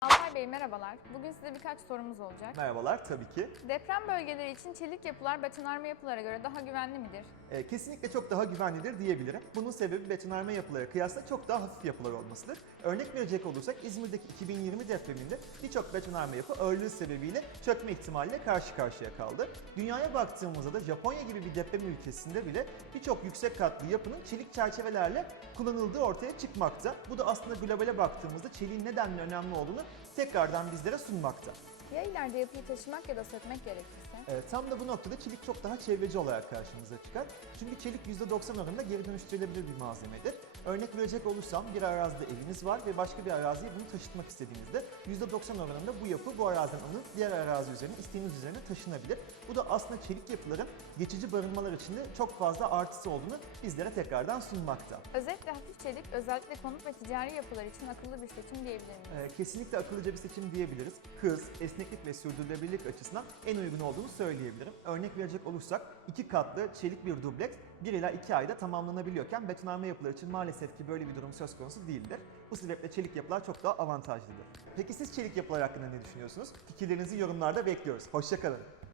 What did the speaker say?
Alpay Bey merhabalar. Bugün size birkaç sorumuz olacak. Merhabalar, tabii ki. Deprem bölgeleri için çelik yapılar betonarme yapılara göre daha güvenli midir? Ee, kesinlikle çok daha güvenlidir diyebilirim. Bunun sebebi betonarme yapılara kıyasla çok daha hafif yapılar olmasıdır. Örnek verecek olursak İzmir'deki 2020 depreminde birçok betonarme yapı ağırlığı sebebiyle çökme ihtimaliyle karşı karşıya kaldı. Dünyaya baktığımızda da Japonya gibi bir deprem ülkesinde bile birçok yüksek katlı yapının çelik çerçevelerle kullanıldığı ortaya çıkmakta. Bu da aslında globale baktığımızda çeliğin nedenle önemli olduğunu tekrardan bizlere sunmakta. Ya ileride yapıyı taşımak ya da sökmek gerekirse? Ee, tam da bu noktada çelik çok daha çevreci olarak karşımıza çıkar. Çünkü çelik %90 oranında geri dönüştürülebilir bir malzemedir. Örnek verecek olursam bir arazide eviniz var ve başka bir araziye bunu taşıtmak istediğinizde %90 oranında bu yapı bu araziden alınıp diğer arazi üzerine istediğiniz üzerine taşınabilir. Bu da aslında çelik yapıların geçici barınmalar içinde çok fazla artısı olduğunu bizlere tekrardan sunmakta. Özellikle hafif çelik, özellikle konut ve ticari yapılar için akıllı bir seçim diyebilir miyiz? Ee, kesinlikle akıllıca bir seçim diyebiliriz. Hız, esneklik ve sürdürülebilirlik açısından en uygun olduğunu söyleyebilirim. Örnek verecek olursak iki katlı çelik bir dubleks 1 ila 2 ayda tamamlanabiliyorken betonarme yapılar için maalesef ki böyle bir durum söz konusu değildir. Bu sebeple çelik yapılar çok daha avantajlıdır. Peki siz çelik yapılar hakkında ne düşünüyorsunuz? Fikirlerinizi yorumlarda bekliyoruz. Hoşçakalın.